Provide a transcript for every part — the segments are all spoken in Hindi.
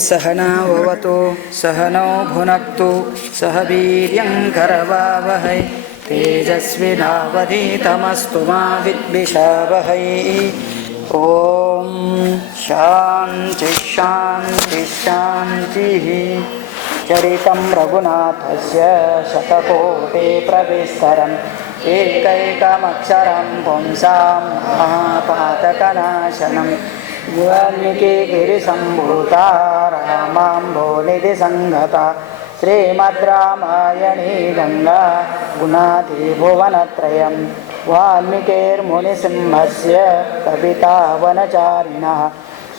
सहना भवतु सहनौ भुनक्तु सह वीर्यं करवावहै तेजस्विनावधीतमस्तु मा विद्विषावहै। ओम शांति शांति शांतिः। चरितं रघुनाथस्य शतकोटि प्रविस्तरम् एकैकमक्षरं पुंसां महापातकनाशनं वाल्मीकि गिरिसम्भूता रामाम्भोनिधिसंगता श्रीमद् रामायणे गंगा गुणाधिभुवनत्रयं वाल्मीकिर्मुनिसिंहस्य कवितावनचारिणः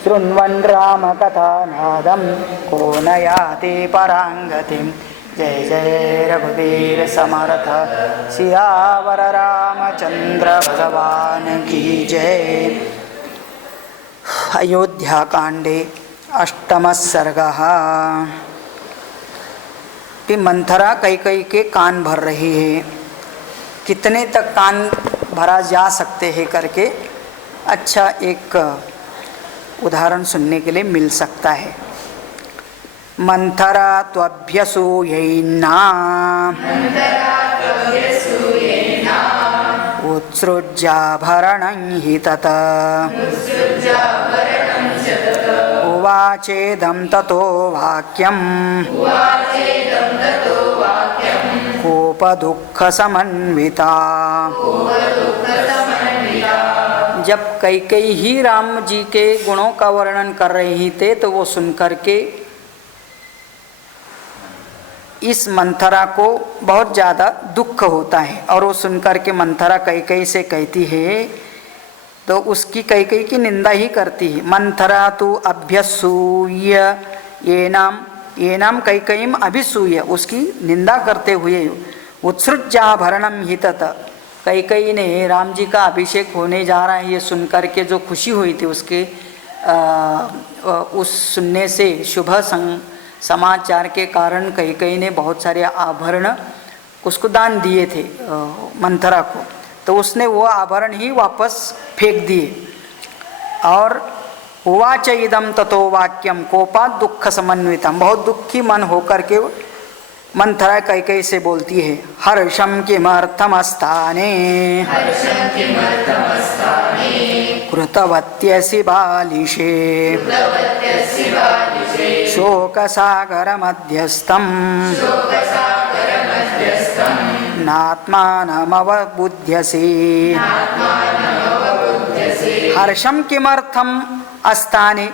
शृण्वन् रामकथानादं को न याति पराङ्गतिम्। जय जय रघुवीर समर्थ सियावर रामचंद्र भगवान की जय। अयोध्या कांडे अष्टम सर्गः। मंथरा कैकेयी के कान भर रही है, कितने तक कान भरा जा सकते हैं करके अच्छा एक उदाहरण सुनने के लिए मिल सकता है। मंथरा त्वभ्यसूयैना उत्सृज्याभरणं हि तत उवाचेदं ततो वाक्यं कोपदुःखसमन्विता। जब कैकेयी ही राम जी के गुणों का वर्णन कर रही थे तो वो सुनकर के इस मंथरा को बहुत ज़्यादा दुख होता है और वो सुनकर के मंथरा कैकेयी से कहती है तो उसकी कैकेयी की निंदा ही करती है। मंथरा तु अभ्यसूय ये नाम कैकेयीम अभिसूय, उसकी निंदा करते हुए उत्सृज्याभरणम हि तत, कैकेयी ने राम जी का अभिषेक होने जा रहा है ये सुनकर के जो खुशी हुई थी उसके उस सुनने से शुभ समाचार के कारण कैकेयी ने बहुत सारे आभरण उसको दान दिए थे मंथरा को, तो उसने वो आभरण ही वापस फेंक दिए। और उवाच इदम ततो वाक्यम कोपात दुख समन्वितम, बहुत दुखी मन होकर के मंथरा कैकेयी से बोलती है हर्षम किमर्थमस्ताने कृतवत्यसि बालिशे शोकसागर मध्यस्थं नात्मानमवबुध्यसि। हर्षम किमर्थम अस्ताने,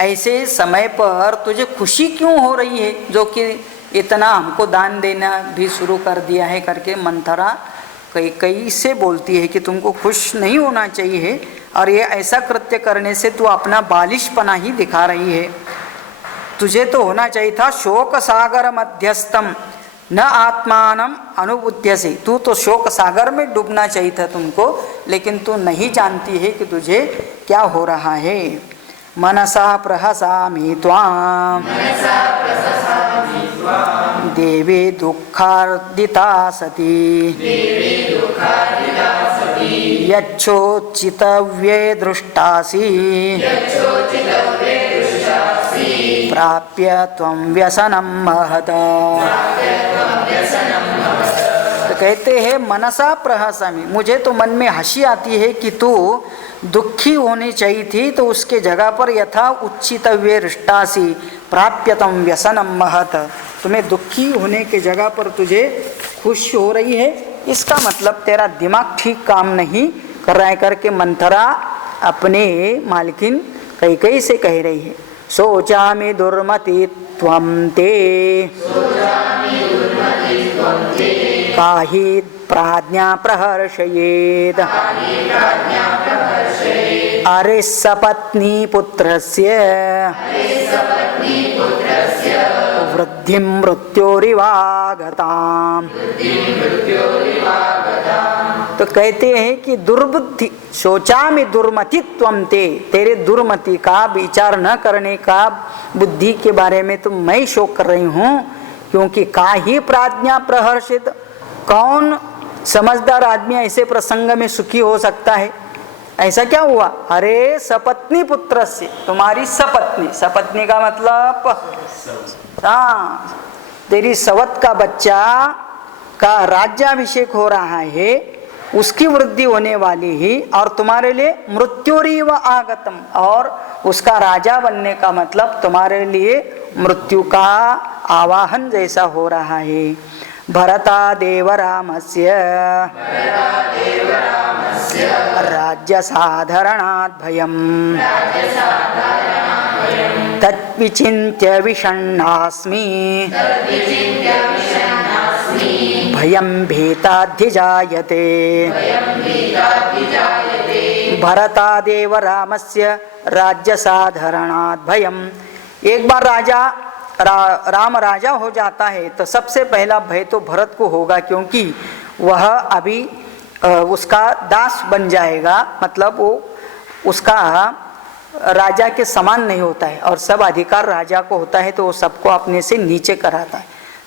ऐसे समय पर तुझे खुशी क्यों हो रही है जो कि इतना हमको दान देना भी शुरू कर दिया है करके मंथरा कैकेयी से बोलती है कि तुमको खुश नहीं होना चाहिए और ये ऐसा कृत्य करने से तू अपना बालिशपना ही दिखा रही है। तुझे तो होना चाहिए था शोक सागर मध्यस्थम न आत्मानम अनुबुध्यसि, तू तो शोक सागर में डूबना चाहिए था तुमको, लेकिन तू नहीं जानती है कि तुझे क्या हो रहा है। मनसा प्रहसामि त्वां देवी दुःखार्दिता सती यच्छोचितव्ये दृष्टासि प्राप्य त्वं व्यसनं महत। तो कहते हैं मनसा प्रहसामि, मुझे तो मन में हंसी आती है कि तू दुखी होनी चाहिए थी तो उसके जगह पर यथा उच्चितव्ये दृष्टासि प्राप्यतम व्यसनम महत, तुम्हें दुखी होने के जगह पर तुझे खुश हो रही है, इसका मतलब तेरा दिमाग ठीक काम नहीं कर रहा है करके मंथरा अपने मालकिन कैकेयी से कह रही है। सोचामि दुर्मति त्वं ते काहि प्राज्ञा प्रहर्षयेत् अरे सपत्नी पुत्रस्य वृद्धिं मृत्योरिवागताम्। तो कहते हैं कि दुर्बुद्धि सोचामि दुर्मति त्वं ते, तेरे दुर्मति का विचार न करने का बुद्धि के बारे में तो मैं शोक कर रही हूँ, क्योंकि काहि प्राज्ञा प्रहर्षित, कौन समझदार आदमी ऐसे प्रसंग में सुखी हो सकता है। ऐसा क्या हुआ? अरे सपत्नी पुत्र से, तुम्हारी सपत्नी, सपत्नी का मतलब हाँ, तेरी सवत का बच्चा का राज्याभिषेक हो रहा है, उसकी वृद्धि होने वाली ही, और तुम्हारे लिए मृत्युरीव आगतम, और उसका राजा बनने का मतलब तुम्हारे लिए मृत्यु का आवाहन जैसा हो रहा है। भरतादेव रामस्य राज्य साधारणात् भयम् तद्विचिन्त्य विषण्णास्मि भयं भीताधिजायते। भरतादेव रामस्य राज्य साधारणात् भयम्। एक बार राम राजा हो जाता है तो सबसे पहला भय तो भरत को होगा, क्योंकि वह अभी उसका दास बन जाएगा, मतलब वो उसका राजा के समान नहीं होता है, और सब अधिकार राजा को होता है तो वो सबको अपने से नीचे कराता है।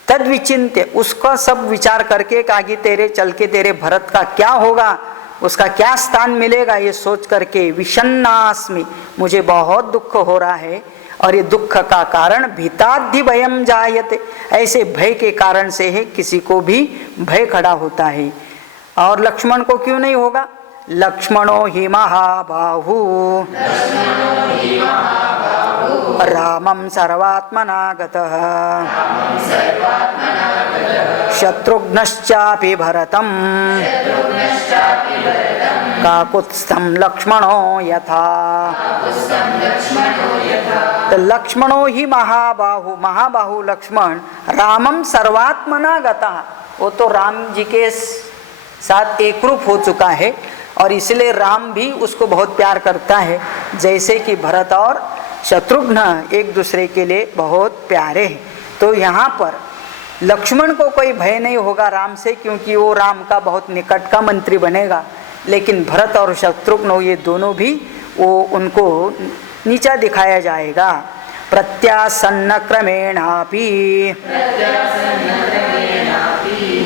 तद विचिंत्य, उसका सब विचार करके कि आगे तेरे चल के तेरे भरत का क्या होगा, उसका क्या स्थान मिलेगा, ये सोच करके विषण्णास्मि, मुझे बहुत दुख हो रहा है, और ये दुख का कारण भीताद्धि भयम जायते, ऐसे भय के कारण से है किसी को भी भय खड़ा होता है। और लक्ष्मण को क्यों नहीं होगा? लक्ष्मणो हि महाबाहु रामं सर्वात्मना गतः शत्रुघ्नश्चापि भरतं काकुत्स्थं लक्ष्मणो यथा। तो लक्ष्मणो ही महाबाहु, महाबाहु लक्ष्मण रामम सर्वात्मना गतः, वो तो राम जी के साथ एकरूप हो चुका है, और इसलिए राम भी उसको बहुत प्यार करता है, जैसे कि भरत और शत्रुघ्न एक दूसरे के लिए बहुत प्यारे हैं। तो यहाँ पर लक्ष्मण को कोई भय नहीं होगा राम से, क्योंकि वो राम का बहुत निकट का मंत्री बनेगा, लेकिन भरत और शत्रुघ्न ये दोनों भी वो उनको नीचा दिखाया जाएगा। प्रत्यासन्न क्रमेणापि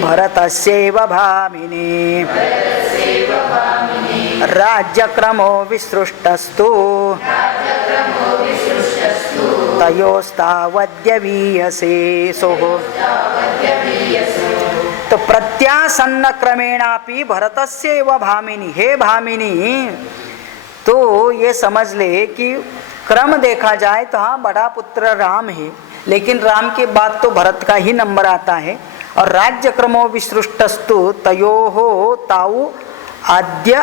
भरतस्यैव भामिनी राज्यक्रमो विसृष्टस्तु तयोस्तावद्यवीयसे सोः। तो प्रत्यासन्न क्रमेणापि भरतस्यैव भामिनी, हे भामिनी, तो ये समझ ले कि क्रम देखा जाए तो हाँ, बड़ा पुत्र राम है, लेकिन राम के बाद तो भरत का ही नंबर आता है। और राज्य क्रमो विसृष्टस्तु तयोः ताऊ आद्य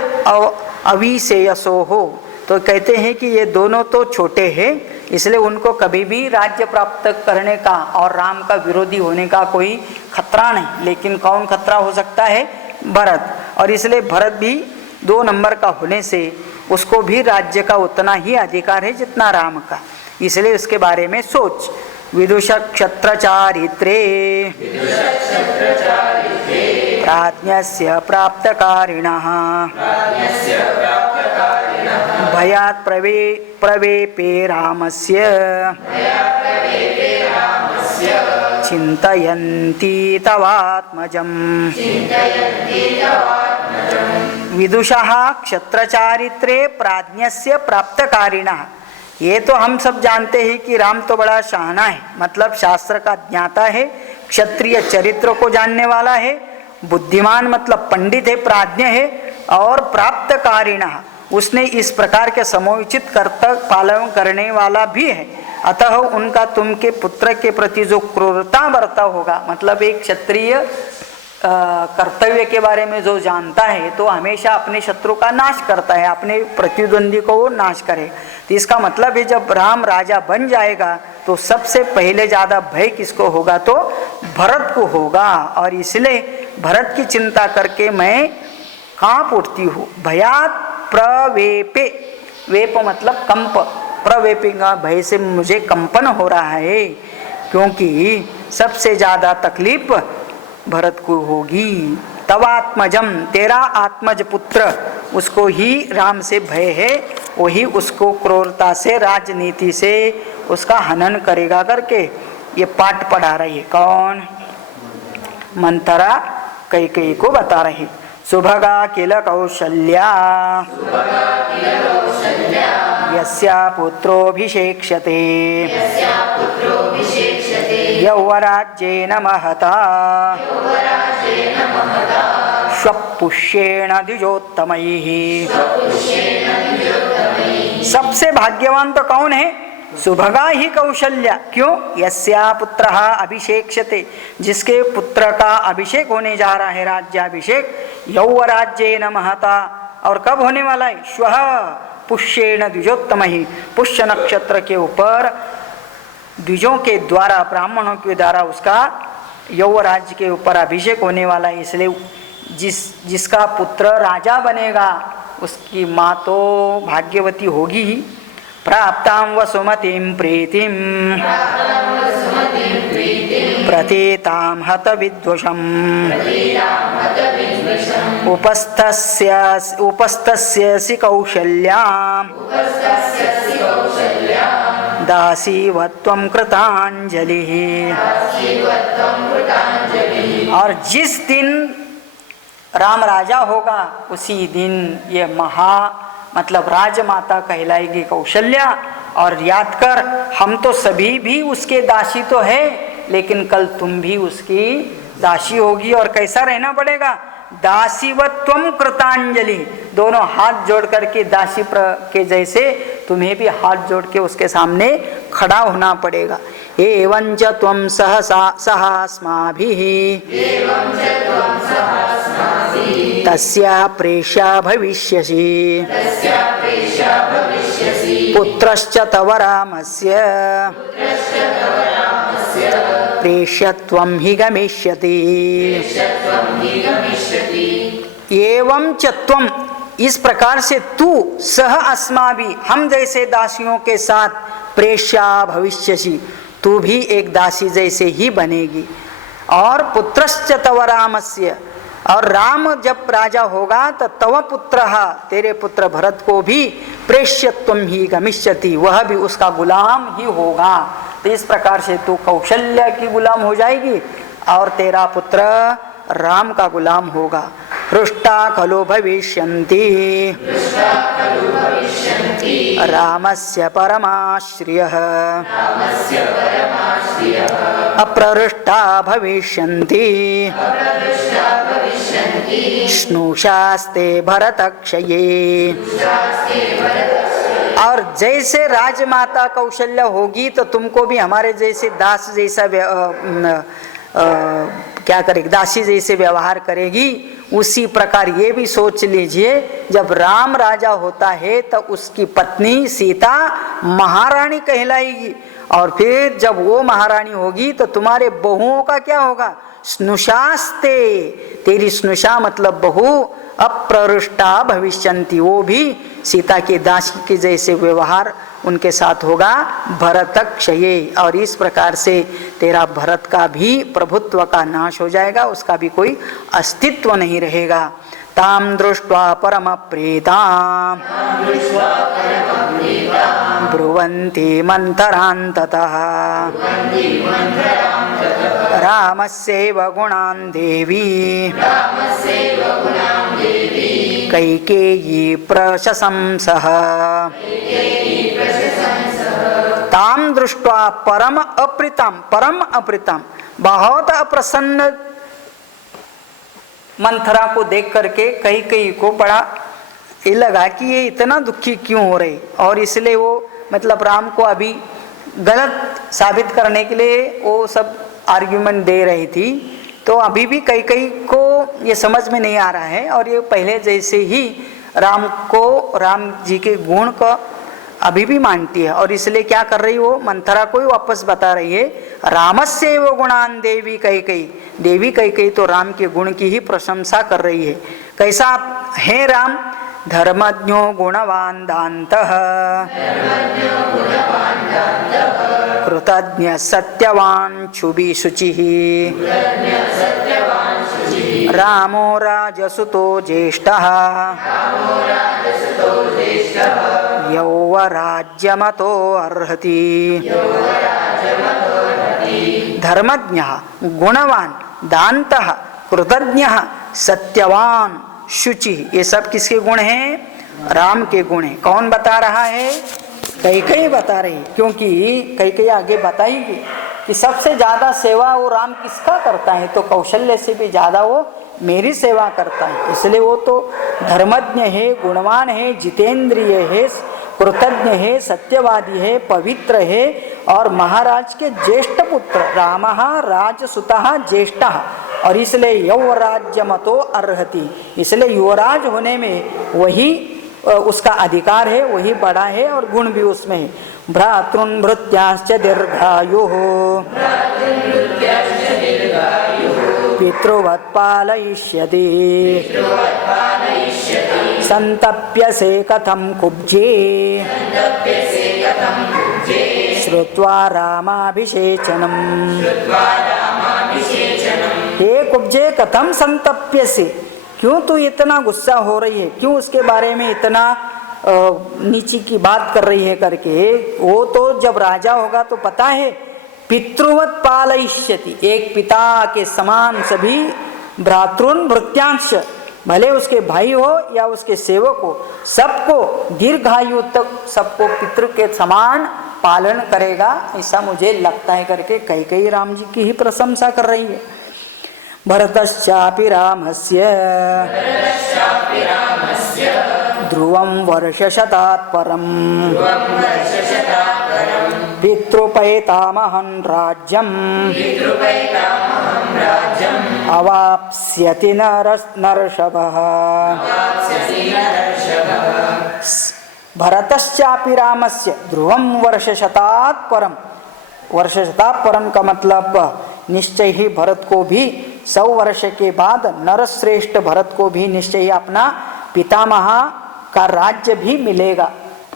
अविशेषो हो, तो कहते हैं कि ये दोनों तो छोटे हैं, इसलिए उनको कभी भी राज्य प्राप्त करने का और राम का विरोधी होने का कोई खतरा नहीं। लेकिन कौन खतरा हो सकता है? भरत। और इसलिए भरत भी 2 नंबर का होने से उसको भी राज्य का उतना ही अधिकार है जितना राम का, इसलिए उसके बारे में सोच। विदुष क्षत्र चारित्रे प्राज्ञस्य प्राप्तकारिणः भयात् प्रवेपे रामस्य चिन्तयन्ति तवात्मजम्। विदुषः क्षत्रचारित्रे प्राज्ञस्य प्राप्तकारिणः, ये तो हम सब जानते हैं कि राम तो बड़ा शाहना है, मतलब शास्त्र का ज्ञाता है, क्षत्रिय चरित्र को जानने वाला है, बुद्धिमान मतलब पंडित है, प्राज्ञ है, और प्राप्तकारिणः, उसने इस प्रकार के समोचित कर्तव्य पालन करने वाला भी है। अतः उनका तुम के पुत्र के प्रति जो क्रूरता बरता होगा, मतलब एक क्षत्रिय कर्तव्य के बारे में जो जानता है तो हमेशा अपने शत्रु का नाश करता है, अपने प्रतिद्वंदी को वो नाश करे। तो इसका मतलब है जब राम राजा बन जाएगा तो सबसे पहले ज़्यादा भय किसको होगा? तो भरत को होगा। और इसलिए भरत की चिंता करके मैं कांप उठती हूँ। भयात प्रवेपे, वेप मतलब कंप, प्रवेपेगा, भय से मुझे कंपन हो रहा है, क्योंकि सबसे ज़्यादा तकलीफ भरत को होगी। तवात्मजम, तेरा आत्मज पुत्र, उसको ही राम से भय है, वही उसको क्रूरता से राजनीति से उसका हनन करेगा करके ये पाठ पढ़ा रही है। कौन? मंथरा कैकेयी को बता रही। सुभगा किल कौशल्या यस्या पुत्रोऽभिषेक्ष्यते यौवराज्येन महता स्वपुष्येण द्विजोत्तमैः। सबसे भाग्यवान तो कौन है? सुभगा ही कौशल्या। क्यों? यस्या पुत्रः अभिषेक्ष्यते, जिसके पुत्र का अभिषेक होने जा रहा है, राज्याभिषेक। यौवराज्येन महता, और कब होने वाला है? श्वः पुष्येण द्विजोत्तमैः, पुष्य नक्षत्र के ऊपर द्विजों के द्वारा, ब्राह्मणों के द्वारा उसका यौवराज्य के ऊपर अभिषेक होने वाला है। इसलिए जिसका पुत्र राजा बनेगा उसकी माँ तो भाग्यवती होगी ही। प्राप्तां वसुमतीं प्रीतिं प्रतीतां हत विद्वशम् उपस्थस्यसि कौशल्याम् दासीवत्वं कृतांजलिः। और जिस दिन राम राजा होगा उसी दिन ये मतलब राजमाता कहलाएगी कौशल्या। और याद कर, हम तो सभी भी उसके दासी तो है, लेकिन कल तुम भी उसकी दासी होगी। और कैसा रहना पड़ेगा? दासीवत्वम कृतांजलि, दोनों हाथ जोड़ करके दासी के जैसे तुम्हें भी हाथ जोड़ के उसके सामने खड़ा होना पड़ेगा। एवं च त्वं सहास्माभिः तस्या प्रेष्या भविष्यसि पुत्रश्च तव रामस्य प्रेष्यत्वं हि गमिष्यति। एवं च त्वं, इस प्रकार से तू सह अस्माभि, हम जैसे दासियों के साथ प्रेष्या भविष्यसि, तू भी एक दासी जैसे ही बनेगी। और पुत्रश्च तव रामस्य, और राम जब राजा होगा तो तव पुत्र, तेरे पुत्र भरत को भी प्रेष्यत्वं ही गमिष्यति, वह भी उसका गुलाम ही होगा। तो इस प्रकार से तू कौशल्या की गुलाम हो जाएगी और तेरा पुत्र राम का गुलाम होगा। हृष्टा खलु भविष्यन्ति रामस्य परमाश्रियः अप्रहृष्टा भविष्यन्ति स्नुषास्ते भरतक्षये। और जैसे राजमाता कौशल्या होगी तो तुमको भी हमारे जैसे दास जैसा क्या करेगी, दासी जैसे व्यवहार करेगी। उसी प्रकार ये भी सोच लीजिए, जब राम राजा होता है तो उसकी पत्नी सीता महारानी कहलाएगी, और फिर जब वो महारानी होगी तो तुम्हारे बहुओं का क्या होगा? स्नुषास्ते, तेरी स्नुषा मतलब बहू अप्रहृष्टा भविष्यन्ति, वो भी सीता के दासी के जैसे व्यवहार उनके साथ होगा। भरतक्षये, और इस प्रकार से तेरा भरत का भी प्रभुत्व का नाश हो जाएगा, उसका भी कोई अस्तित्व नहीं रहेगा। ताम दृष्ट्वा परम प्रीताम ब्रुवन्ति मंतरान्ततः रामस्यैव गुणान् देवी कैकेयी प्रशंसः। ताम दृष्ट्वा परम अप्रीतम, बहुत अप्रसन्न मंथरा को देख करके कई को बड़ा ये लगा कि ये इतना दुखी क्यों हो रही, और इसलिए वो मतलब राम को अभी गलत साबित करने के लिए वो सब आर्ग्यूमेंट दे रही थी। तो अभी भी कई को ये समझ में नहीं आ रहा है, और ये पहले जैसे ही राम जी के गुण को अभी भी मानती है, और इसलिए क्या कर रही वो मंथरा को ही वापस बता रही है। रामस्य वो गुणान देवी कैकेयी तो राम के गुण की ही प्रशंसा कर रही है। कैसा है राम? धर्मज्ञो गुणवान दान्तः कृतज्ञ सत्यवान क्षुभि शुचिः रामो राजसुतो ज्येष्ठः यौवराज्यमतो अर्हति। धर्मज्ञः गुणवान दान्तः कृतज्ञः सत्यवान शुचि, ये सब किसके गुण हैं? राम के गुण हैं। कौन बता रहा है? कैकेयी बता रही, क्योंकि कैकेयी आगे बताएगी कि सबसे ज्यादा सेवा वो राम किसका करता है, तो कौशल्य से भी ज्यादा वो मेरी सेवा करता है। इसलिए वो तो धर्मज्ञ है, गुणवान है, जितेंद्रिय है, कृतज्ञ है, सत्यवादी है, पवित्र है और महाराज के ज्येष्ठ पुत्र, रामः राजसुतः ज्येष्ठः, और इसलिए यौवराज्यमतो अर्हति, इसलिए युवराज होने में वही उसका अधिकार है, वही बड़ा है और गुण भी उसमें है। भ्रातॄन् भृत्याश्च दीर्घायुः पितृवत् पालयिष्यति संतप्यसे कथं कुब्जे श्रुत्वा रामाभिषेचनम्। हे कुब्जे कथम संतप्यसे, क्यों तू इतना गुस्सा हो रही है, क्यों उसके बारे में इतना नीची की बात कर रही है करके। वो तो जब राजा होगा तो पता है, पितृवत् पालयिष्यति, एक पिता के समान सभी भ्रातॄन् भृत्यांश, भले उसके भाई हो या उसके सेवक हो, सबको दीर्घायु तक सबको पितृ के समान पालन करेगा, ऐसा मुझे लगता है करके कैकेयी राम जी की ही प्रशंसा कर रही है। भरतश्चापि रामस्य ध्रुवं वर्षशतात् परम् पितृपैतामहं राज्यम् अवाप्स्यति नरषभः। भरतश्चापि रामस्य ध्रुवं वर्षशतात् परम्, वर्षशतात् परम का मतलब निश्चय ही भरत को भी 100 वर्ष के बाद नरश्रेष्ठ भरत को भी निश्चय ही अपना पितामह का राज्य भी मिलेगा।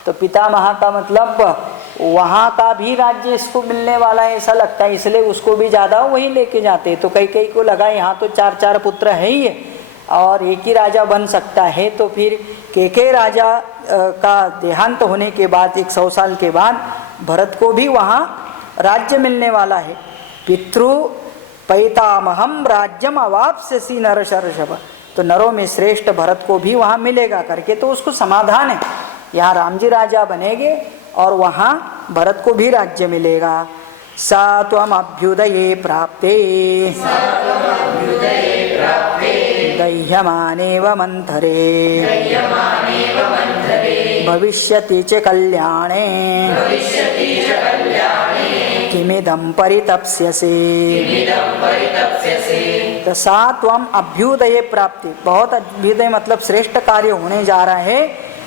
तो पितामह का मतलब वहाँ का भी राज्य इसको मिलने वाला है ऐसा लगता है, इसलिए उसको भी ज़्यादा वही लेके जाते। तो कई को लगा यहाँ तो 4 पुत्र है ही है और एक ही राजा बन सकता है, तो फिर के राजा का देहांत होने के बाद 100 साल के बाद भरत को भी वहाँ राज्य मिलने वाला है। पितृ पैतामहम राज्यम अवाप्स्यसि नरषभ, तो नरों में श्रेष्ठ भरत को भी वहाँ मिलेगा करके तो उसको समाधान है, यहाँ राम जी राजा बनेंगे और वहाँ भरत को भी राज्य मिलेगा। सा त्वम् अभ्युदये प्राप्ते दह्यमानेव मंथरे भविष्यति च कल्याणे किमिदं परितप्स्यसे। तो सा त्वम् अभ्युदये प्राप्ति, बहुत अभ्युदय मतलब श्रेष्ठ कार्य होने जा रहा है,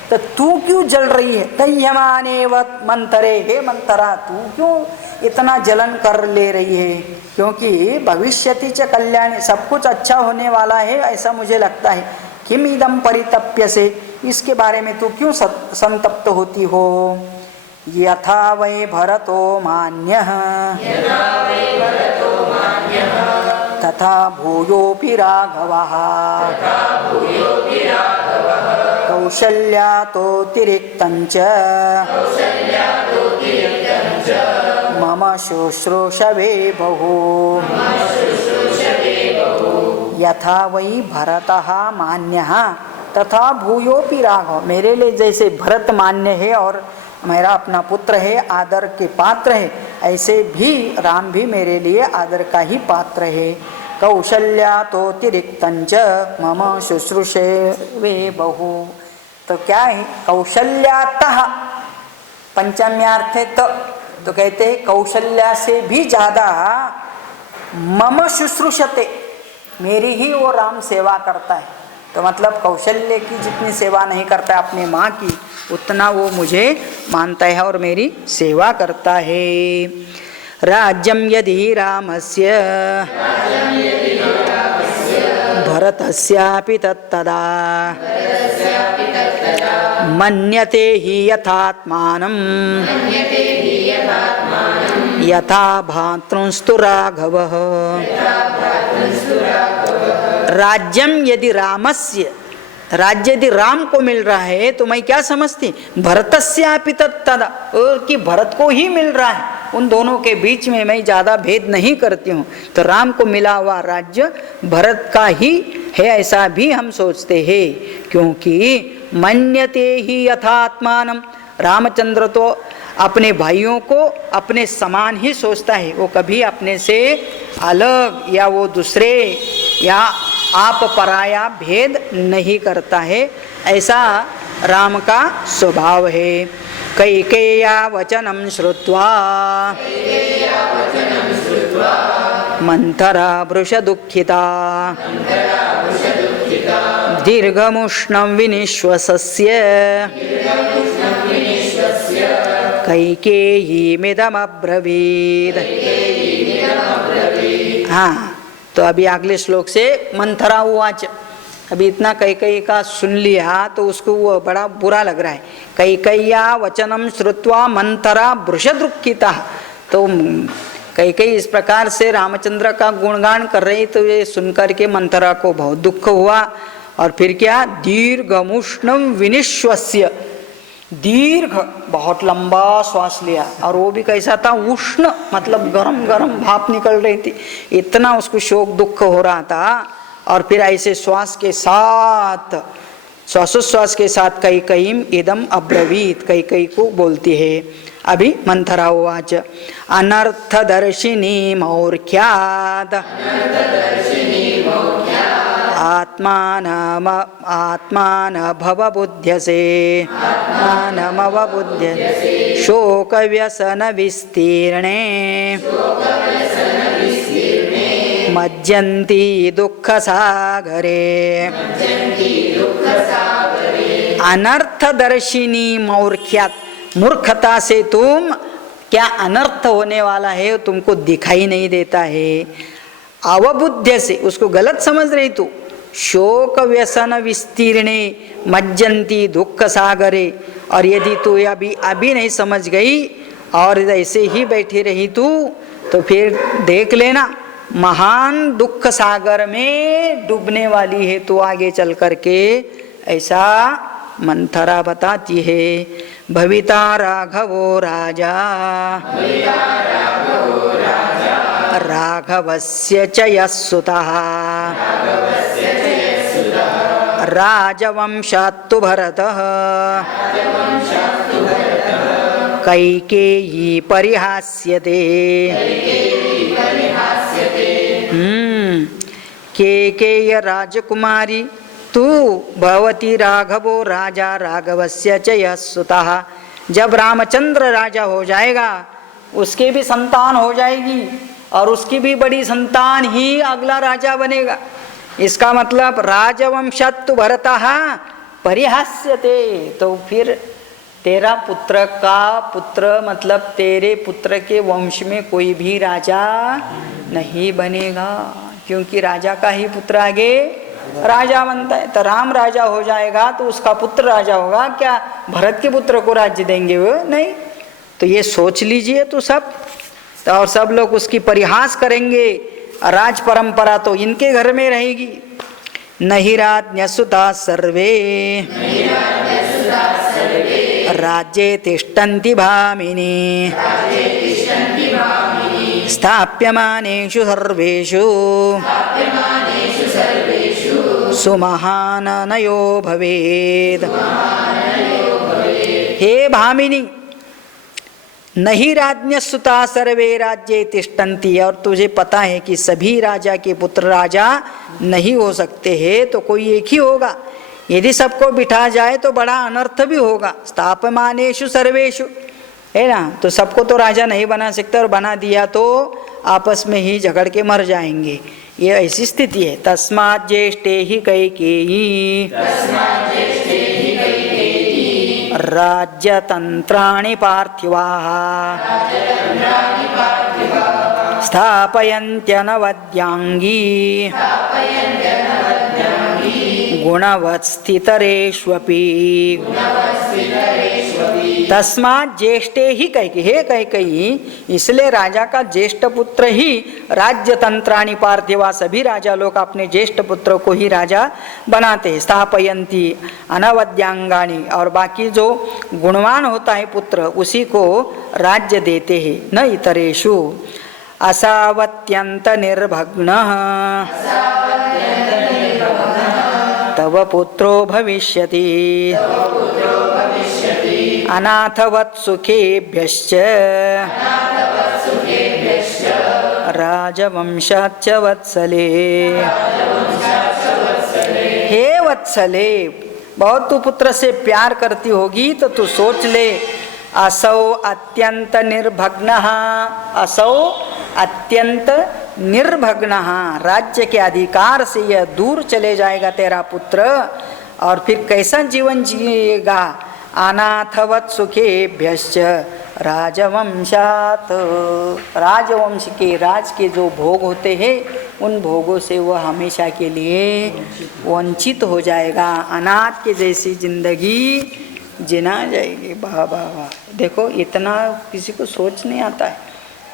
तो तू क्यों जल रही है? दह्यमानेव मंथरे, हे मंथरा तू क्यों इतना जलन कर ले रही है? क्योंकि भविष्यति च कल्याण, सब कुछ अच्छा होने वाला है ऐसा मुझे लगता है। किम इदम परितप्यसे, इसके बारे में तू क्यों संतप्त होती हो? यथा वै भरतो मान्यः तथा भूयोऽपि राघवः कौशल्यातोऽतिरिक्तं च मम शुश्रूषवे बहु। यथा वै भरतः मान्यः तथा भूयोऽपि राघव, मेरे लिए जैसे भरत मान्य है और मेरा अपना पुत्र है, आदर के पात्र है, ऐसे भी राम भी मेरे लिए आदर का ही पात्र है। कौशल्यातोऽतिरिक्तं च मम शुश्रूषवे बहु, तो क्या है? कौशल्यातः पंचम्यार्थ है तो कहते हैं कौशल्या से भी ज्यादा मम शुश्रूषते, मेरी ही वो राम सेवा करता है। तो मतलब कौशल्य की जितनी सेवा नहीं करता है अपनी माँ की, उतना वो मुझे मानता है और मेरी सेवा करता है। राज्यं यदि रामस्य भरतस्यापि तत्तदा मन्यते हि यथात्मानं यथा भातृंस्तु राघवः। राज्यम यदि रामस्य, राज्य यदि राम को मिल रहा है तो मैं क्या समझती? भरतस्यापि तत्तदा, कि भरत को ही मिल रहा है, उन दोनों के बीच में मैं ज़्यादा भेद नहीं करती हूँ। तो राम को मिला हुआ राज्य भरत का ही है ऐसा भी हम सोचते हैं, क्योंकि मन्यते ही यथात्मानम, रामचंद्र तो अपने भाइयों को अपने समान ही सोचता है, वो कभी अपने से अलग या वो दूसरे या आप पराया भेद नहीं करता है, ऐसा राम का स्वभाव है। कैकेय्या वचनं श्रुत्वा मंथरा वृषदुःखिता दीर्घमुष्णं विनिश्वसस्य कैकेयीमिदमब्रवीत्। हाँ, तो अभी अगले श्लोक से मंथरा उवाच, अभी इतना कैकेयी का सुन लिया तो उसको वो बड़ा बुरा लग रहा है। कैकेय्या वचनम श्रुत्वा मंथरा वृषदुःखिता, तो कैकेयी इस प्रकार से रामचंद्र का गुणगान कर रही, तो ये सुनकर के मंथरा को बहुत दुख हुआ। और फिर क्या, दीर्घमुष्णं विनिश्वस्य, दीर्घ बहुत लंबा श्वास लिया, और वो भी कैसा था, उष्ण मतलब गरम गरम भाप निकल रही थी, इतना उसको शोक दुख हो रहा था। और फिर ऐसे श्वास के साथ, श्वासोश्वास के साथ कैकेयीम इदम अब्रवीत, कैकेयी को बोलती है। अभी मंथरा उवाच अनर्थदर्शिनी मौर्ख्यात् आत्मान भवबुध्यसे शोकव्यसन विस्तीर्णे मज्जन्ति दुःखसागरे। अनर्थदर्शिनी मौर्ख्यात्, मूर्खता से तुम क्या अनर्थ होने वाला है तुमको दिखाई नहीं देता है। अवबुद्ध से, उसको गलत समझ रही तू। शोक व्यसन विस्तीर्णे मज्जन्ति दुख सागरे, और यदि तू अभी नहीं समझ गई और ऐसे ही बैठी रही तू, तो फिर देख लेना महान दुख सागर में डूबने वाली है तू आगे चल करके, ऐसा मंथरा बताती है। भविता राघवो राजा राघवस्य च यस्सुतः राजवंशात्तु भरतः कैकेयी परिहास्यते। कैकेयी राजकुमारी तू भवती राघवो राजा राघवस्य च यस्सुतः, जब रामचंद्र राजा हो जाएगा उसके भी संतान हो जाएगी और उसकी भी बड़ी संतान ही अगला राजा बनेगा। इसका मतलब राजवंशत्तु भरतः परिहास्यते, तो फिर तेरा पुत्र का पुत्र मतलब तेरे पुत्र के वंश में कोई भी राजा नहीं बनेगा, क्योंकि राजा का ही पुत्र आगे राजा बनता है। तो राम राजा हो जाएगा तो उसका पुत्र राजा होगा, क्या भरत के पुत्र को राज्य देंगे वो? नहीं। तो ये सोच लीजिए तो सब, तो और सब लोग उसकी परिहास करेंगे। राज परंपरा तो इनके घर में रहेगी। नहि राज्ञसुता सर्वे राज्ये तिष्ठन्ति भामिनी स्थाप्यमानेषु सर्वेषु सुमहाननयो भवेत्। हे भामिनी, नहीं राज्ञसुता सर्वे राज्ये तिष्ठन्ति, और तुझे पता है कि सभी राजा के पुत्र राजा नहीं हो सकते हैं, तो कोई एक ही होगा। यदि सबको बिठा जाए तो बड़ा अनर्थ भी होगा। स्थापमानेषु सर्वेषु, है ना, तो सबको तो राजा नहीं बना सकते, और बना दिया तो आपस में ही झगड़ के मर जाएंगे। ये ऐसी स्थिति है। तस्मात् ज्येष्ठे हि कैकेयी राज्यतंत्राणि पार्थिवाः स्थापयन्त्यनवद्यांगी गुणवत्स्थितरेष्वपि। तस्मात् ज्येष्ठे ही कैकेयी, हे कैकेयी, इसलिए राजा का ज्येष्ठ पुत्र ही राज्य तंत्राणि पार्थिवा, सभी राजा लोग अपने ज्येष्ठ पुत्र को ही राजा बनाते, स्थापयन्ति अनवद्यांगानि, और बाकी जो गुणवान होता है पुत्र उसी को राज्य देते हैं, न इतरेषु। असावत्यंत निर्भग्नः तव पुत्रो भविष्यति अनाथवत् सुखेभ्यश्च राजवंशाच्च वत्सले। हे वत्सले, बहुत तू पुत्र से प्यार करती होगी तो तू सोच ले, असौ अत्यंत निर्भग्नः, असौ अत्यंत निर्भग्नः, राज्य के अधिकार से यह दूर चले जाएगा तेरा पुत्र, और फिर कैसा जीवन जिएगा। अनाथवत् सुखेभ्यश्च राजवंशात्, राजवंश के राज के जो भोग होते हैं उन भोगों से वह हमेशा के लिए वंचित हो जाएगा, अनाथ के जैसी जिंदगी जिना जाएगी। वाह वाह वाह, देखो इतना किसी को सोच नहीं आता है,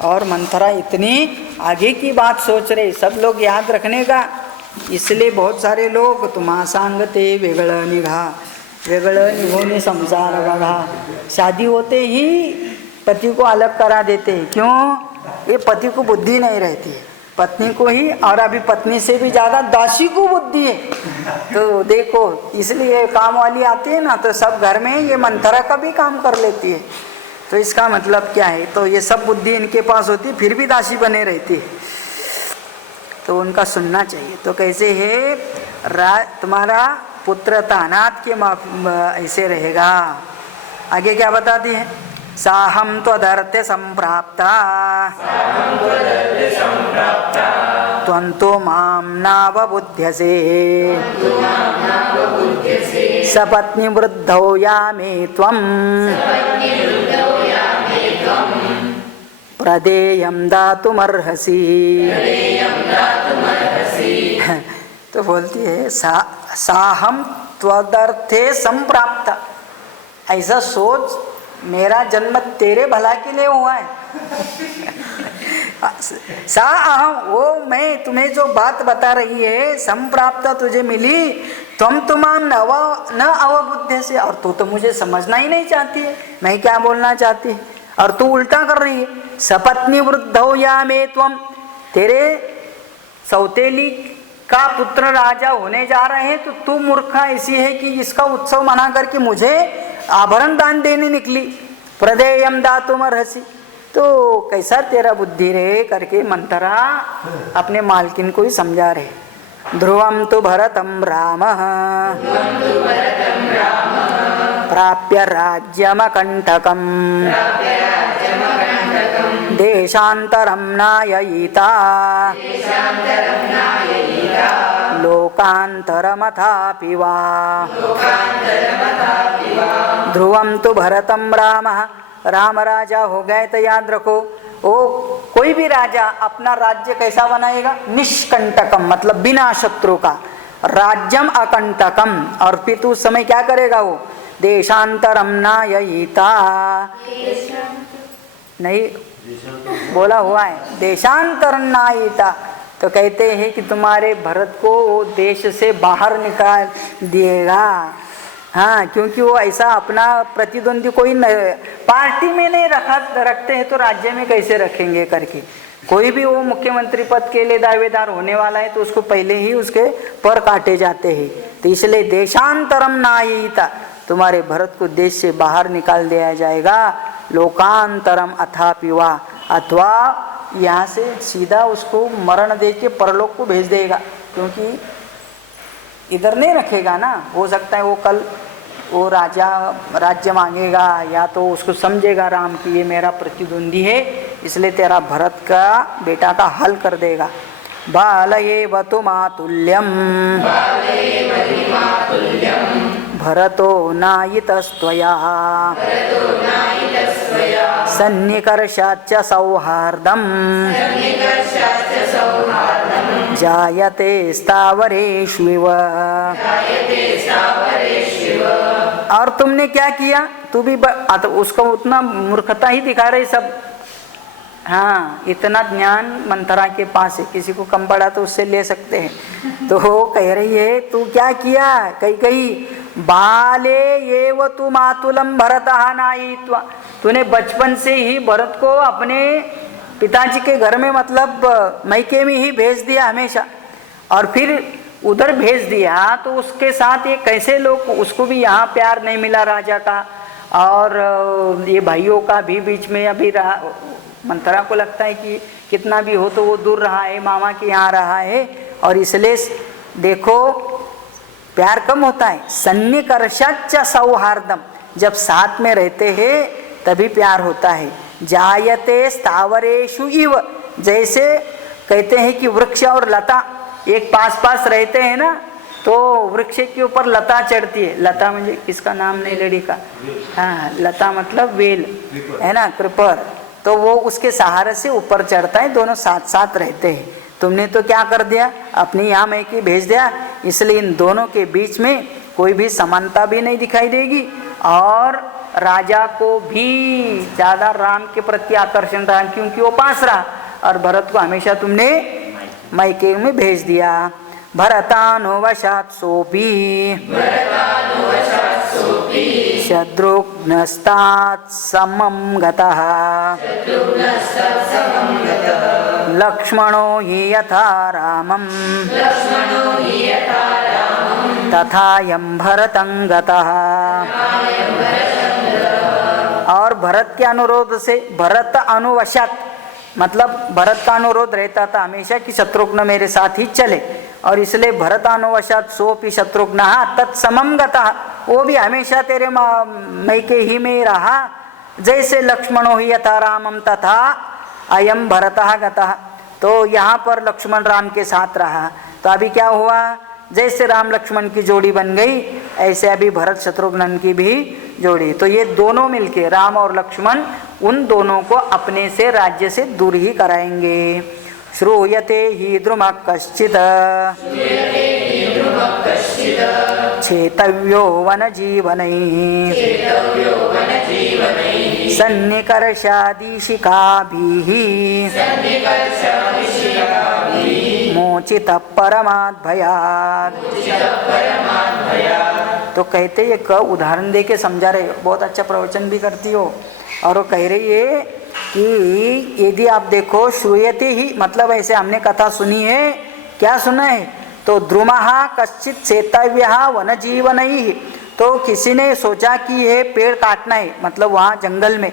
और मंथरा इतनी आगे की बात सोच रहे, सब लोग याद रखने का। इसलिए बहुत सारे लोग तुम्हा सांगते वेगळं निघा, वेगळं निघोने संसार बघा, शादी होते ही पति को अलग करा देते हैं। क्यों? ये पति को बुद्धि नहीं रहती है, पत्नी को ही, और अभी पत्नी से भी ज़्यादा दासी को बुद्धि है। तो देखो, इसलिए काम वाली आती है ना, तो सब घर में ये मंथरा का भी काम कर लेती है। तो इसका मतलब क्या है? तो ये सब बुद्धि इनके पास होती, फिर भी दासी बने रहती है, तो उनका सुनना चाहिए। तो कैसे है, तुम्हारा पुत्र अनाथ के ऐसे रहेगा। आगे क्या बताती है? साहम त्वदर्थे संप्राप्ता त्वंतो मां नावबुध्यसे सपत्नी वृद्धौ यामे त्वं प्रदेयं दातुमर्हसि। तो बोलती है साहम त्वदर्थे संप्राप्ता, ऐसा सोच मेरा जन्म तेरे भला के लिए हुआ है। सा अहम, वो मैं तुम्हें जो बात बता रही है, संप्राप्त तुझे मिली, तुमान न अवबुद्ध से, और तू तो मुझे समझना ही नहीं चाहती है मैं क्या बोलना चाहती है, और तू उल्टा कर रही है। सपत्नी वृद्धौ या में त्वम, तेरे सौतेली का पुत्र राजा होने जा रहे हैं, तो तू मूर्खा ऐसी है कि इसका उत्सव मना करके मुझे आभरण दान देने निकली। प्रदेयम दातुमर्हसि, तो कैसा तेरा बुद्धि रे करके मंथरा अपने मालकिन को ही समझा रहे। ध्रुवम तो भरतम राम प्राप्य राज्यमकंटकम देशांतरम नाययिता लोकांतरमथापि वा। ध्रुवम तो भरतम राम, राम राजा हो गए तो याद रखो, वो कोई भी राजा अपना राज्य कैसा बनाएगा? निष्कंटकम, मतलब बिना शत्रु का। राज्यम अकंटकम, और फिर तो उस समय क्या करेगा वो? देशांतरम नाययिता, नहीं बोला हुआ है, देशांतरम नाययिता। तो कहते हैं कि तुम्हारे भरत को वो देश से बाहर निकाल दिएगा। हाँ, क्योंकि वो ऐसा अपना प्रतिद्वंदी कोई पार्टी में नहीं रखते हैं, तो राज्य में कैसे रखेंगे करके। कोई भी वो मुख्यमंत्री पद के लिए दावेदार होने वाला है तो उसको पहले ही उसके पर काटे जाते हैं। तो इसलिए देशांतरम नाययिता, तुम्हारे भरत को देश से बाहर निकाल दिया जाएगा। लोकांतरम अथापि वा, अथवा यहाँ से सीधा उसको मरण दे के परलोक को भेज देगा, क्योंकि इधर नहीं रखेगा ना। हो सकता है वो कल वो राजा राज्य मांगेगा, या तो उसको समझेगा राम कि ये मेरा प्रतिद्वंदी है, इसलिए तेरा भरत का बेटा का हल कर देगा। बालयेव तु मातुल्यम भरतो नायितस्त्वया सन्निकर्षाच्च सौहार्दम् जायते स्थावरेष्विव। और तुमने क्या किया, तू भी तो उसको उतना मूर्खता ही दिखा रहे सब। हाँ, इतना ज्ञान मंथरा के पास है, किसी को कम पड़ा तो उससे ले सकते हैं। तो कह रही है तू क्या किया, कही बाले ये वो तू मातुलम भरत नायित्वा, तूने बचपन से ही भरत को अपने पिताजी के घर में मतलब मैके में ही भेज दिया हमेशा, और फिर उधर भेज दिया तो उसके साथ ये कैसे लोग, उसको भी यहाँ प्यार नहीं मिला राजा का, और ये भाइयों का भी बीच में अभी मंथरा को लगता है कि कितना भी हो तो वो दूर रहा है, मामा के यहाँ रहा है, और इसलिए देखो प्यार कम होता है। सन्निकर्षाच्च सौहार्दम, जब साथ में रहते हैं तभी प्यार होता है। जायते स्थावरेषु इव, जैसे कहते हैं कि वृक्ष और लता एक पास पास रहते हैं ना, तो वृक्ष के ऊपर लता चढ़ती है। लता मुझे इसका नाम नहीं लेडी का, हाँ लता मतलब वेल है ना, क्रीपर, तो वो उसके सहारे से ऊपर चढ़ता है, दोनों साथ साथ रहते हैं। तुमने तो क्या कर दिया, अपनी यहाँ मैके भेज दिया, इसलिए इन दोनों के बीच में कोई भी समानता भी नहीं दिखाई देगी, और राजा को भी ज़्यादा राम के प्रति आकर्षण रहा क्योंकि वो पास रहा, और भरत को हमेशा तुमने मैके में भेज दिया। भरतानुवशात् सोऽपि शत्रुघ्नस्तात् समं गतः लक्ष्मणो हि यथा रामं तथायं भरतं गतः। और भरत के अनुरोध से, भरत अनुवशात मतलब भरत का अनुरोध रहता था हमेशा कि शत्रुघ्न मेरे साथ ही चले, और इसलिए भरत अनुवशात सोपि शत्रुघ्न तत्समं गतः, वो भी हमेशा तेरे मैके ही में रहा, जैसे लक्ष्मणो ही यथा रामम तथा अयम भरतः गतः। तो यहाँ पर लक्ष्मण राम के साथ रहा, तो अभी क्या हुआ, जैसे राम लक्ष्मण की जोड़ी बन गई, ऐसे अभी भरत शत्रुघ्न की भी जोड़ी। तो ये दोनों मिलके, राम और लक्ष्मण, उन दोनों को अपने से राज्य से दूर ही कराएंगे। श्रूयते ही द्रुमः कश्चित् चेतव्यो वनजीवनैः सन्निकर्षादिशिखाभिः मोचितः परमात् भयात्। तो कहते एक उदाहरण दे के समझा रहे, बहुत अच्छा प्रवचन भी करती हो, और वो कह रही है कि यदि आप देखो श्रूयते ही मतलब ऐसे हमने कथा सुनी है, क्या सुना है, तो द्रुमः कश्चित् चेतव्यः वनजीवनैः, तो किसी ने सोचा कि ये पेड़ काटना है, मतलब वहाँ जंगल में,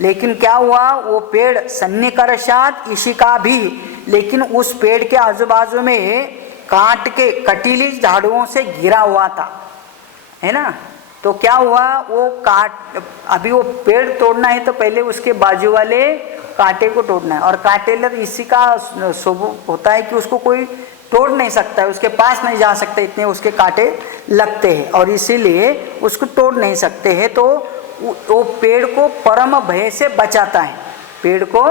लेकिन क्या हुआ, वो पेड़ सन्निकर्षात् इशिका भी, लेकिन उस पेड़ के आजू बाजू में काट के कटीली झाड़ुओं से घिरा हुआ था, है ना। तो क्या हुआ, वो काट, अभी वो पेड़ तोड़ना है तो पहले उसके बाजू वाले कांटे को तोड़ना है, और कांटेलर इसी का शुभ होता है कि उसको कोई तोड़ नहीं सकता है, उसके पास नहीं जा सकते, इतने उसके कांटे लगते हैं, और इसीलिए उसको तोड़ नहीं सकते हैं। तो वो पेड़ को परम भय से बचाता है, पेड़ को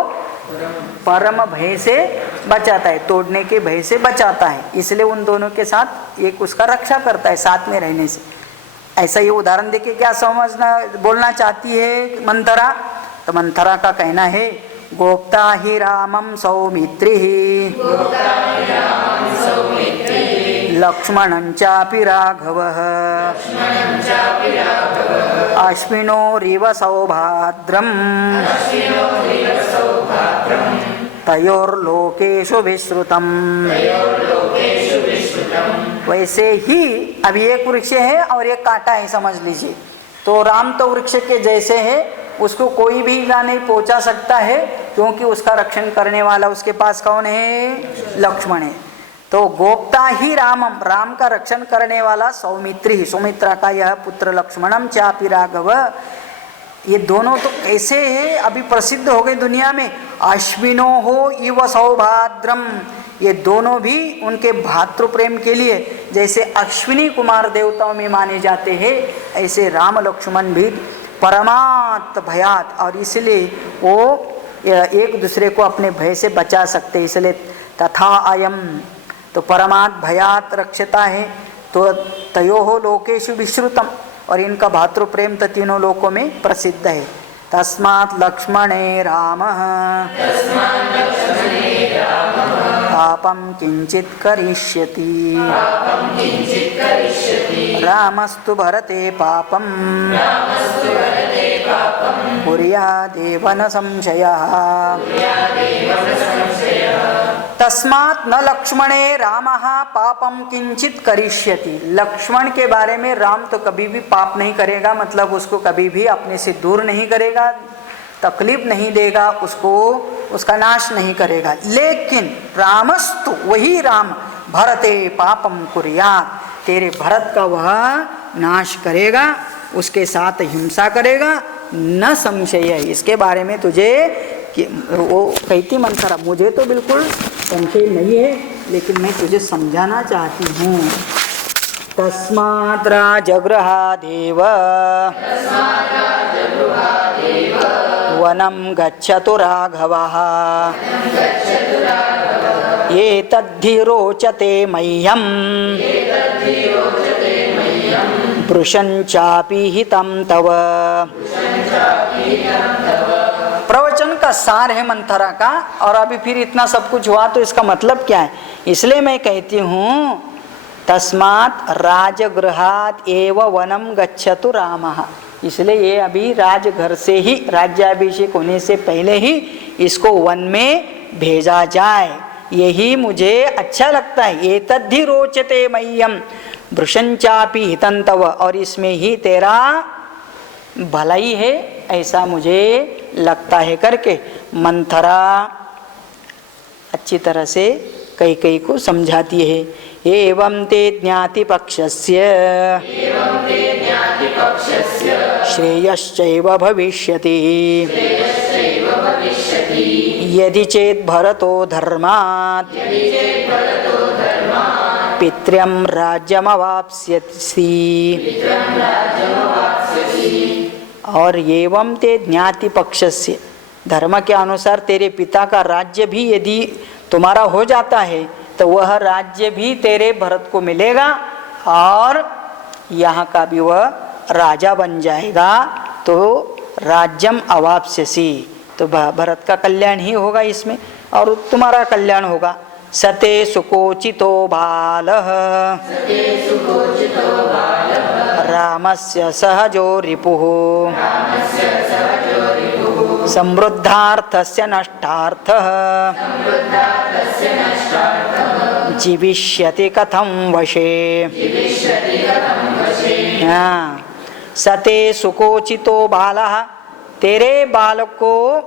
परम भय से बचाता है, तोड़ने के भय से बचाता है, इसलिए उन दोनों के साथ एक उसका रक्षा करता है साथ में रहने से। ऐसा ये उदाहरण देके क्या समझना बोलना चाहती है मंथरा, तो मंथरा का कहना है गोप्ता ही रामम सौमित्रिः लक्ष्मणं चापि राघवः अश्विनोरिव सौभाद्रम् तयोर्लोकेषु विश्रुतम्। वैसे ही अभी एक वृक्ष है और एक कांटा है, समझ लीजिए। तो राम तो वृक्ष के जैसे है, उसको कोई भी इला नहीं पहुंचा सकता है, क्योंकि उसका रक्षण करने वाला उसके पास कौन है, लक्ष्मण है। तो गोप्ता ही रामम, राम का रक्षण करने वाला सौमित्री, सौमित्रा का यह पुत्र लक्ष्मणम चापि राघव, ये दोनों तो कैसे है, अभी प्रसिद्ध हो गए दुनिया में। अश्विनो हो इव सौभाद्रम, ये दोनों भी उनके भातृ प्रेम के लिए जैसे अश्विनी कुमार देवताओं में माने जाते हैं, ऐसे राम लक्ष्मण भी परमात् भयात, और इसलिए वो एक दूसरे को अपने भय से बचा सकते, इसलिए तथा अयम, तो परमात् भयात रक्षता है। तो तयोः लोकेषु विश्रुतम, और इनका भातृ प्रेम तो तीनों लोकों में प्रसिद्ध है। तस्मात् लक्ष्मणे रामः पापं किंचित करिष्यति रामस्तु भरते पापं कुर्यादेव न संशयः। तस्मात् न लक्ष्मणे रामः पापं किंचित करिष्यति। लक्ष्मण के बारे में राम तो कभी भी पाप नहीं करेगा, मतलब उसको कभी भी अपने से दूर नहीं करेगा, तकलीफ नहीं देगा, उसको उसका नाश नहीं करेगा। लेकिन रामस्तु, वही राम, भरते पापम कुर्यात्, तेरे भरत का वह नाश करेगा, उसके साथ हिंसा करेगा, न संशय है। इसके बारे में तुझे वो कहती मंथरा, मुझे तो बिल्कुल संशय नहीं है, लेकिन मैं तुझे समझाना चाहती हूँ। तस्मात् राजगृहादेव वनं गच्छतु राघवः एतद्धि रोचते मह्यं भृशंचापि हितं तव। प्रवचन का सार है मंथरा का, और अभी फिर इतना सब कुछ हुआ तो इसका मतलब क्या है? इसलिए मैं कहती हूँ तस्मात् राजगृहात् एव वनं गच्छतु रामः। इसलिए ये अभी राजघर से ही, राज्याभिषेक होने से पहले ही इसको वन में भेजा जाए, यही मुझे अच्छा लगता है। एतद्धि रोचते मह्यम भृशंचापि हितं तव, और इसमें ही तेरा भलाई है, ऐसा मुझे लगता है करके मंथरा अच्छी तरह से कई को समझाती है। एवं ते ज्ञाति पक्षस्य श्रेयश्चैव भविष्यति यदि चेत् भरतो धर्मात् पितृं राज्यमवाप्स्यसि। और एवं ते ज्ञाति पक्षस्य, धर्म के अनुसार तेरे पिता का राज्य भी यदि तुम्हारा हो जाता है तो वह राज्य भी तेरे भरत को मिलेगा, और यहाँ का भी वह राजा बन जाएगा। तो राज्यम अवाप्स्यसि, तो भरत का कल्याण ही होगा इसमें, और तुम्हारा कल्याण होगा। सते सुकोचितो बालः रामस्य सहजो रिपुः समृद्धार्थस्य नष्टार्थः जीविष्यति कथं वशे। सते सुकोचितो बालः, तेरे बालक को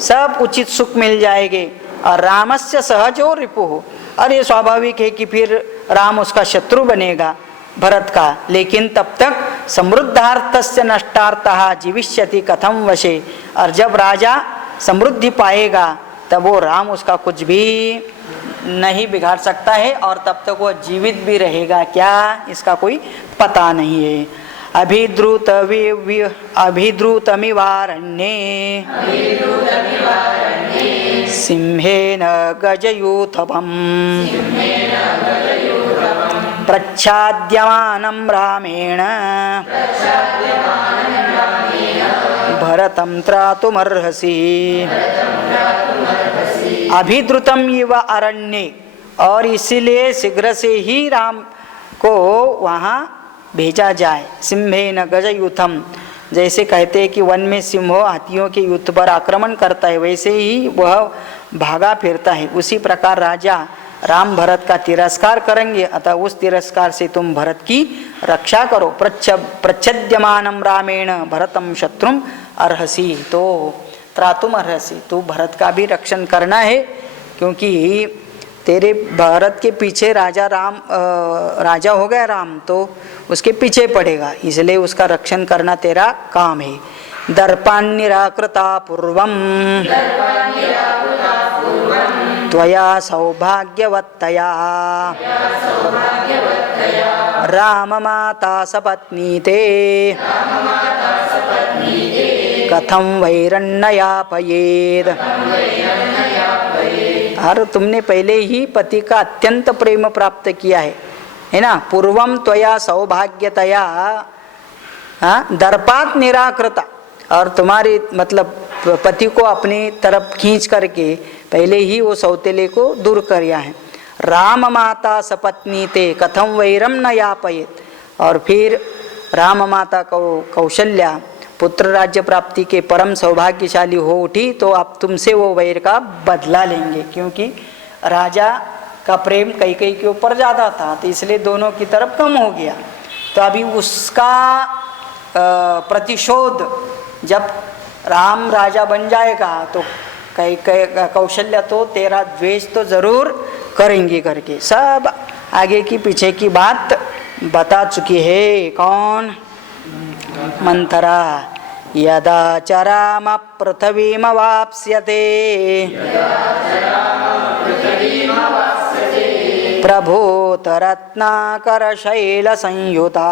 सब उचित सुख मिल जाएंगे। और रामस्य सहजो रिपुः, और ये स्वाभाविक है कि फिर राम उसका शत्रु बनेगा भरत का, लेकिन तब तक समृद्धार्थस्य नष्टार्थः जीविष्यति कथं वशे। और जब राजा समृद्धि पाएगा तब वो राम उसका कुछ भी नहीं बिगाड़ सकता है, और तब तक वो जीवित भी रहेगा क्या, इसका कोई पता नहीं है। अभिद्रुतमिवारण्ये सिंहेन गजयूथपम् प्रच्छाद्यमानं रामेण भरतं त्रातुमर्हसि। अभिद्रुतम इव अरण्ये, और इसीलिए शीघ्र से ही राम को वहाँ भेजा जाए। सिंहेन गजयूथम, जैसे कहते हैं कि वन में सिंह हाथियों के युद्ध पर आक्रमण करता है, वैसे ही वह भागा फिरता है। उसी प्रकार राजा राम भरत का तिरस्कार करेंगे, अतः उस तिरस्कार से तुम भरत की रक्षा करो। प्रच्छद्यमानं रामेण भरतम शत्रुम अर्हसि, तो त्रातुम अर्हसि, तो भरत का भी रक्षण करना है, क्योंकि तेरे भरत के पीछे राजा हो गया राम, तो उसके पीछे पड़ेगा, इसलिए उसका रक्षण करना तेरा काम है। दर्पान्निराकृता पूर्वम त्वया सौभाग्यवत्तया राममाता सपत्नीते कथं वैरण्ययापयेद। और तुमने पहले ही पति का अत्यंत प्रेम प्राप्त किया है ना। पूर्वम त्वया सौभाग्यतया, हाँ, दर्पात निराकृता, और तुम्हारी मतलब पति को अपनी तरफ खींच करके पहले ही वो सौतेले को दूर किया है। राम माता सपत्नी ते कथम वैरम न यापयेत, और फिर राम माता को कौशल्या पुत्र राज्य प्राप्ति के परम सौभाग्यशाली हो उठी तो अब तुमसे वो वैर का बदला लेंगे, क्योंकि राजा का प्रेम कैकेयी के ऊपर ज़्यादा था तो इसलिए दोनों की तरफ कम हो गया। तो अभी उसका प्रतिशोध जब राम राजा बन जाएगा तो कौशल्या तो तेरा द्वेष तो जरूर करेंगी करके सब आगे की पीछे की बात बता चुकी है। कौन? मंथरा। यदा चराम पृथ्वीमवाप्स्यते प्रभूत रत्नाकर शैल संयुता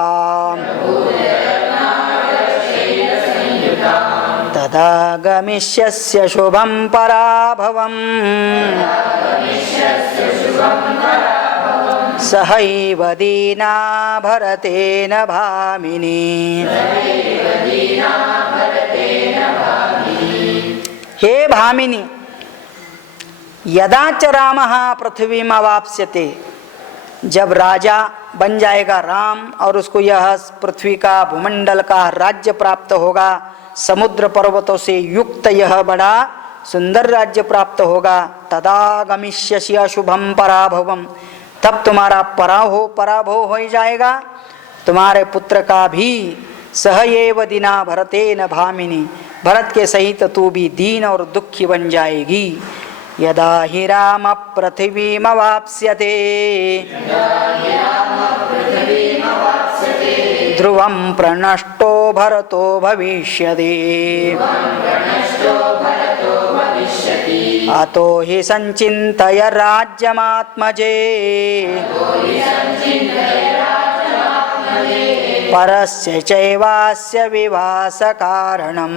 तदा गमिष्यस्य शुभं पराभवम् सहैव दीना भरतेन भामिनी। हे भामिनी, यदा च रामः पृथ्वीम अवाप्स्यते, जब राजा बन जाएगा राम और उसको यह पृथ्वी का भूमंडल का राज्य प्राप्त होगा, समुद्र पर्वतों से युक्त यह बड़ा सुंदर राज्य प्राप्त होगा, तदा गमिष्यसि अशुभम पराभवम, तब तुम्हारा पराभव हो जाएगा, तुम्हारे पुत्र का भी। सहएव दीना भरतेन भामिनी, भरत के सहित तू भी दीन और दुखी बन जाएगी। यदा हि राम पृथ्वीमवाप्स्यते ध्रुवं प्रणष्टो भरतो भविष्यति अतो हि संचिन्तय राज्यमात्मजे परस्य चैवास्य विवास कारणम्।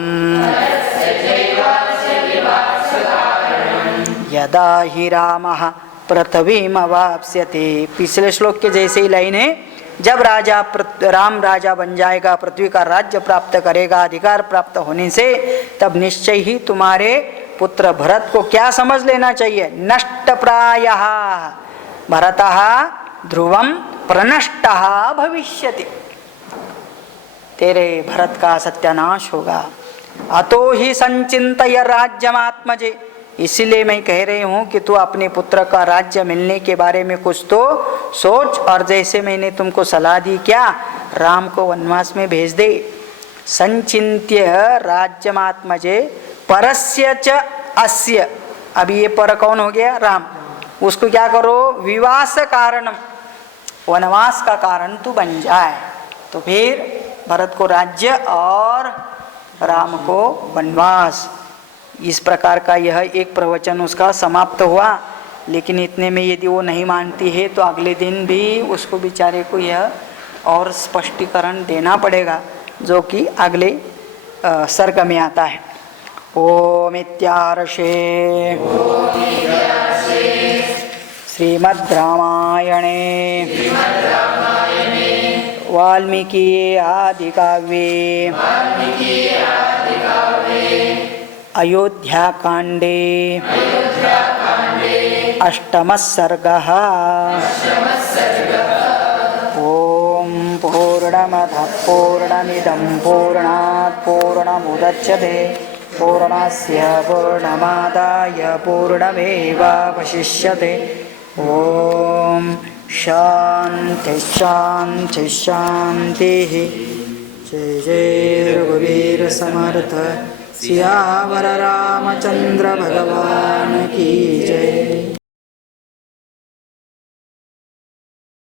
यदा हि रामः पृथ्वीमवाप्स्यते, पिछले श्लोक के जैसे ही लाइन है, जब राम राजा बन जाएगा, पृथ्वी का राज्य प्राप्त करेगा, अधिकार प्राप्त होने से तब निश्चय ही तुम्हारे पुत्र भरत को क्या समझ लेना चाहिए? नष्ट प्रायः भरतः ध्रुवम प्रनष्टः भविष्यति, तेरे भरत का सत्यानाश होगा। अतो ही संचिंतय राज्यमात्मजे, इसलिए मैं कह रही हूँ कि तू अपने पुत्र का राज्य मिलने के बारे में कुछ तो सोच, और जैसे मैंने तुमको सलाह दी क्या, राम को वनवास में भेज दे। संचिंत्य राज्यमात्मजे परस्य च अस्य, अभी ये पर कौन हो गया? राम। उसको क्या करो? विवास कारणम, वनवास का कारण तू बन जाए, तो फिर भरत को राज्य और राम को वनवास। इस प्रकार का यह एक प्रवचन उसका समाप्त हुआ। लेकिन इतने में यदि वो नहीं मानती है तो अगले दिन भी उसको बेचारे को यह और स्पष्टीकरण देना पड़ेगा, जो कि अगले सर्ग में आता है। ओम इत्यार्षे श्रीमद् रामायणे वाल्मीकि आदि काव्ये अयोध्या कांडे अष्टमः सर्गः। ओम पूर्णमदः पूर्णमिदं पूर्णात् पूर्णमुदच्यते पूर्णस्य पूर्णमादाय पूर्णमेवावशिष्यते। ओम शांति शांति शांतिः। जय जय रघुवीर समर्थ सियावर रामचंद्र भगवान की जय।